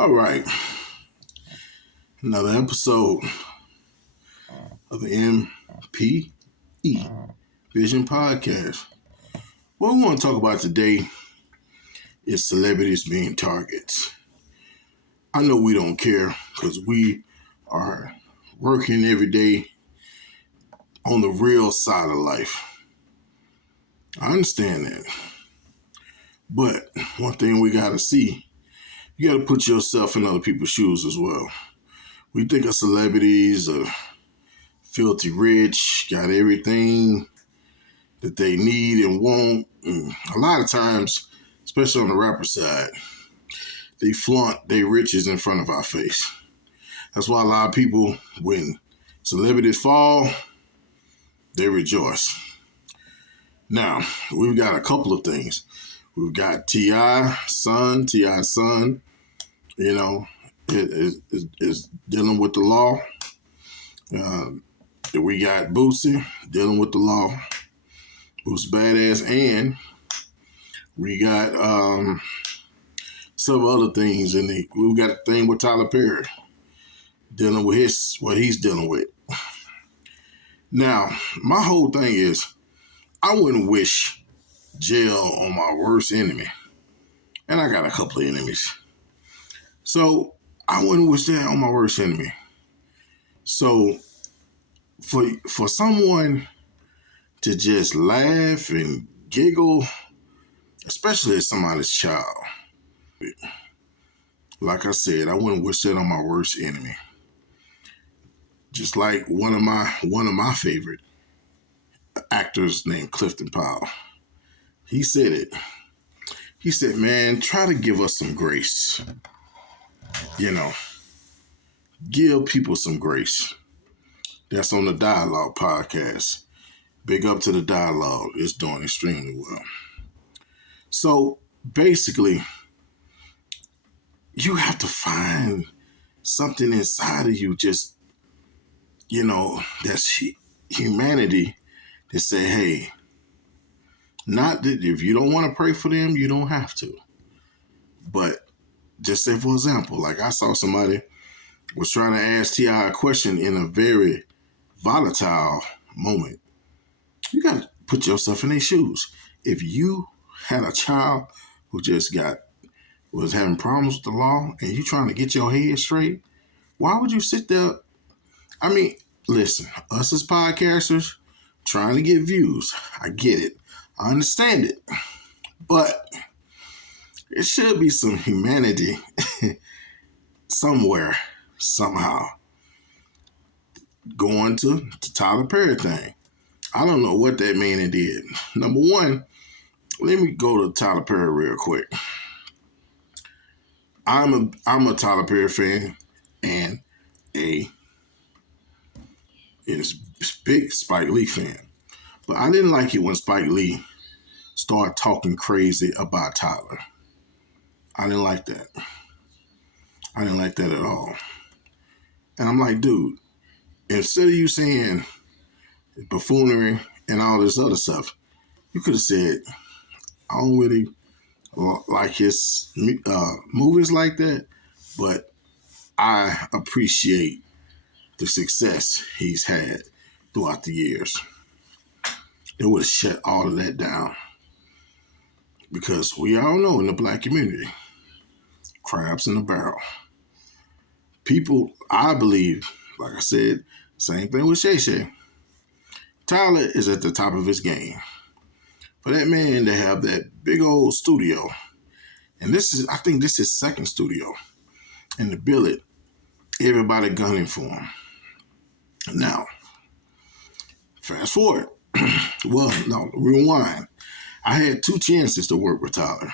All right, another episode of the MPE Vision Podcast. What we want to talk about today is celebrities being targets. I know we don't care because we are working every day on the real side of life. I understand that. But one thing we got to see, you got to put yourself in other people's shoes as well. We think of celebrities are filthy rich, got everything that they need and want. And a lot of times, especially on the rapper side, they flaunt their riches in front of our face. That's why a lot of people, when celebrities fall, they rejoice. Now, we've got a couple of things. We've got T.I.'s son, you know, is dealing with the law. We got Boosie dealing with the law. Boosie Badass, and we got several other things we've got a thing with Tyler Perry dealing with what he's dealing with. Now, my whole thing is I wouldn't wish jail on my worst enemy. And I got a couple of enemies. So I wouldn't wish that on my worst enemy. So for someone to just laugh and giggle, especially at somebody's child, like I said, I wouldn't wish that on my worst enemy. Just like one of my favorite actors named Clifton Powell. He said it. He said, man, try to give us some grace. You know, give people some grace. That's on the Dialogue podcast. Big up to the Dialogue. It's doing extremely well. So basically, you have to find something inside of you, just, that's humanity, to say, hey, not that if you don't want to pray for them, you don't have to. But just say, for example, like I saw somebody was trying to ask T.I. a question in a very volatile moment. You got to put yourself in their shoes. If you had a child who just was having problems with the law and you trying to get your head straight, why would you sit there? I mean, listen, us as podcasters trying to get views. I get it. I understand it. But it should be some humanity somewhere, somehow. Going to Tyler Perry thing. I don't know what that man did. Number one, let me go to Tyler Perry real quick. I'm a Tyler Perry fan and a big Spike Lee fan. But I didn't like it when Spike Lee started talking crazy about Tyler. I didn't like that. I didn't like that at all. And I'm like, dude, instead of you saying buffoonery and all this other stuff, you could have said, I don't really like his movies like that, but I appreciate the success he's had throughout the years. They would have shut all of that down. Because we all know in the black community, crabs in a barrel. People, I believe, like I said, same thing with Shay Shay. Tyler is at the top of his game. For that man to have that big old studio, and I think this is his second studio, and to build it, everybody gunning for him. Now, fast forward. Well, no, rewind. I had two chances to work with Tyler.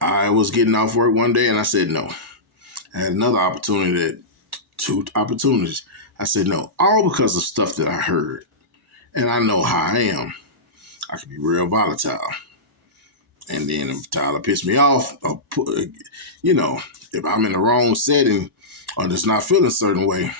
I was getting off work one day and I said no. I had another opportunity, two opportunities. I said no, all because of stuff that I heard. And I know how I am. I can be real volatile. And then if Tyler pissed me off, if I'm in the wrong setting or just not feeling a certain way,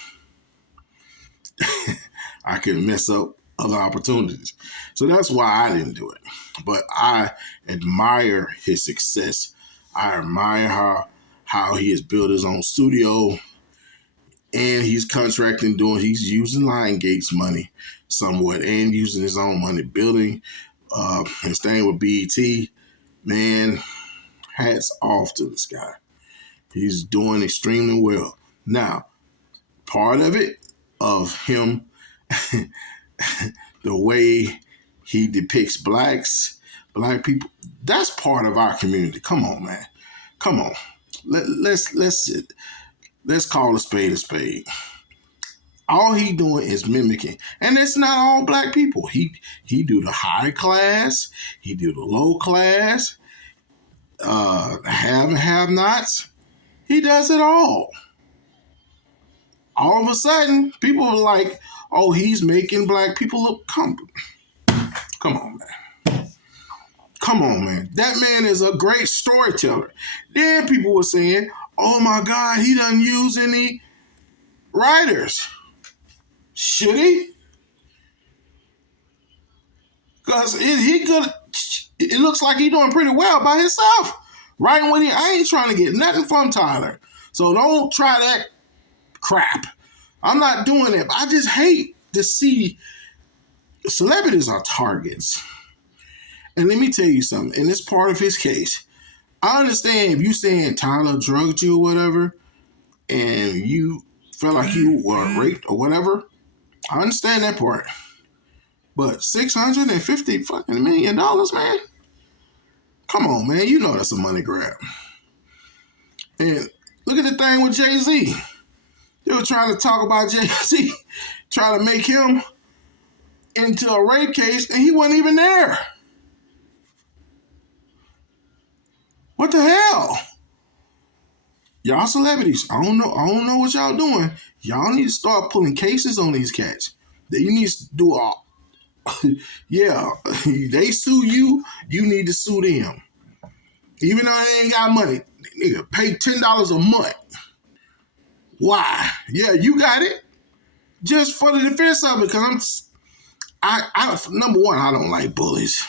I can mess up other opportunities. So that's why I didn't do it. But I admire his success. I admire how he has built his own studio, and he's contracting he's using Lionsgate's money somewhat and using his own money building and staying with BET. Man, hats off to this guy. He's doing extremely well. Now, part of it, of him, the way he depicts black people, that's part of our community. Come on, man. Come on. Let's call a spade a spade. All he doing is mimicking. And it's not all black people. He do the high class. He do the low class. Have and have nots. He does it all. All of a sudden, people are like, oh, he's making black people look comfortable. Come on, man. Come on, man. That man is a great storyteller. Then people were saying, oh my God, he doesn't use any writers. Should he? Because it looks like he's doing pretty well by himself. Right when I ain't trying to get nothing from Tyler. So don't try that crap. I'm not doing it. But I just hate to see celebrities are targets. And let me tell you something. And it's part of his case. I understand if you saying Tyler drugged you or whatever, and you felt like you were raped or whatever, I understand that part. But $650 fucking million, man? Come on, man. You know that's a money grab. And look at the thing with Jay-Z. They were trying to talk about Jay-Z, trying to make him into a rape case, and he wasn't even there. What the hell? Y'all celebrities, I don't know what y'all doing. Y'all need to start pulling cases on these cats. You need to do all. Yeah, they sue you, you need to sue them. Even though they ain't got money, nigga, pay $10 a month. Why? Yeah, you got it. Just for the defense of it, because number one, I don't like bullies.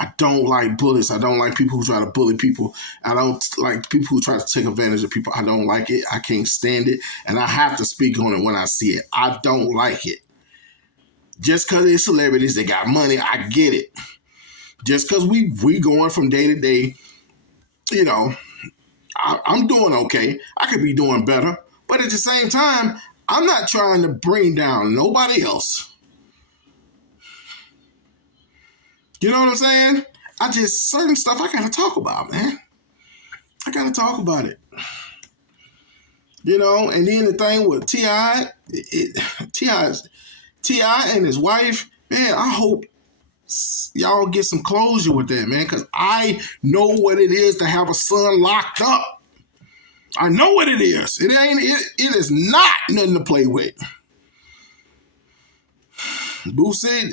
I don't like bullies. I don't like people who try to bully people. I don't like people who try to take advantage of people. I don't like it. I can't stand it. And I have to speak on it when I see it. I don't like it. Just because they're celebrities, they got money, I get it. Just because we going from day to day, you know, I'm doing okay. I could be doing better. But at the same time, I'm not trying to bring down nobody else. You know what I'm saying? Certain stuff I gotta talk about, man. I gotta talk about it. You know, and then the thing with T.I. T.I. and his wife, man, I hope y'all get some closure with that, man, because I know what it is to have a son locked up. I know what it is. It is not nothing to play with. Boosie,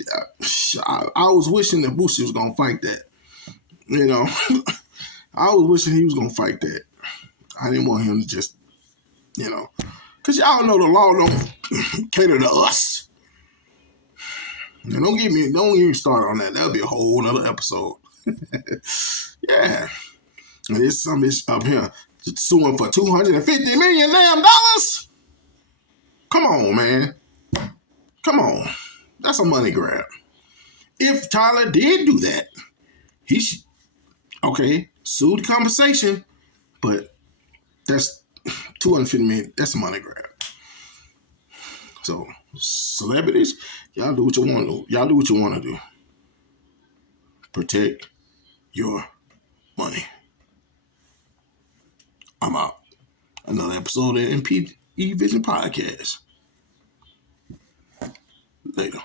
I was wishing that Boosie was going to fight that. You know, I was wishing he was going to fight that. I didn't want him to just, you know, because y'all know the law don't cater to us. Now, don't get me started on that. That'll be a whole nother episode. Yeah. And there's some bitch up here suing for $250 million damn dollars. Come on, man. Come on. That's a money grab. If Tyler did do that, he should, sue the compensation, but that's $250 million. That's a money grab. So, celebrities, y'all do what you want to do. Y'all do what you want to do. Protect your money. I'm out. Another episode of MPE Vision Podcast. Later.